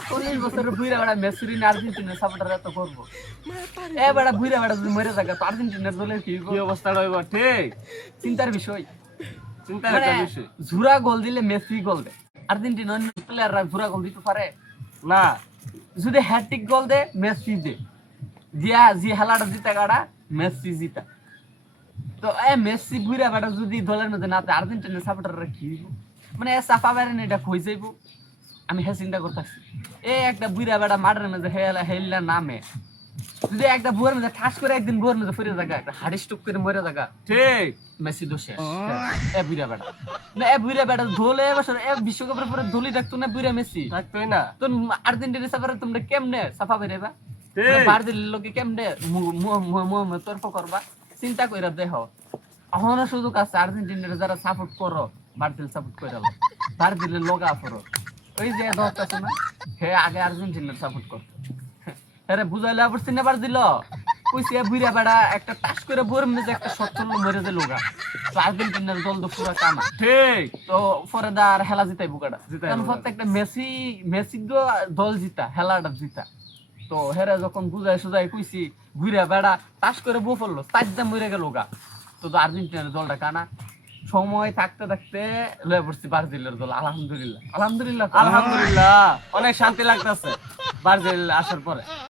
40 বছরের বুইরা বেড়া মেসি আর্জেন্টিনার সাপোর্টার এত করবো বেড়া বুইরা বেড়া যদি মরে থাকে তো আর্জেন্টিনার দলের কি কি অবস্থা রইব ঠিক চিন্তার বিষয় চিন্তার মানে একটা বিষয় ঝুরা গোল দিলে মেসি গোল দেয় আর্জেন্টিনা অন্য প্লেয়াররা ঝুরা গোল দিতে পারে না যদি হ্যাট্রিক গোল দে মেসি দে দিয়া জি হেলাটা জিতা গাড়া মেসি জিতা তো মেসি বুইরা বেটা যদি দলের মধ্যে না আর্জেন্টিনার সাপোর্টাররা কি হইব মানে সাফা বেরেন এটা কই যাইব আমি হ্যাঁ চিন্তা করতেছি একটা বুইরা বেটা মাঠের মধ্যে হেলা নামে যদি একটা বুয়ের মধ্যে ঠাস করে একদিন বুয়ের মধ্যে ফিরে থাকা একটা হাড়ি স্টুক করে মরে থাকা ঠিক মেসি তো শেষ বুইরা বেটা না বুইরা বেটা ধোলে বছর বিশ্বকাপের পরে ধুলি থাকতো না বুইরা মেসি থাকতোই না তো আর্জেন্টিনা সাফারে তোমরা কেমনে সাফা বেরেবা ঠিক ব্রাজিলের লোকে কেমনে তর্ক করবা চিন্তা কইরা দেহ এখনো সুযোগ আছে আর্জেন্টিনার যারা সাপোর্ট করো ব্রাজিল সাপোর্ট করে ব্রাজিলের লগা করো ওই যে দশটা আছে না হে আগে আর্জেন্টিনার সাপোর্ট করতো আরে বুঝাইলে আবার সিনেবার দিল কইছে বুইরা বেড়া একটা টাস করে বোর মেজে একটা শট করলো মরে যে লোগা তো আর্জেন্টিনার দল তো পুরো কানা ঠিক তো পরে দার হেলা জিতাই বুকাটা জিতাইবো কারণ প্রত্যেকটা মেসি দল জিতা হেলাটা জিতা তো হেরে যখন বুঝাই সুজাই কইছি ঘুরে বেড়া টাস করে বউ পড়লো চারটা মরে গেল গা তো আর্জেন্টিনার দলটা কানা সময় থাকতে থাকতে লয়ে পড়ছি ব্রাজিলের দল আলহামদুলিল্লাহ আলহামদুলিল্লাহ আলহামদুলিল্লাহ অনেক শান্তি লাগতেছে ব্রাজিল আসার পরে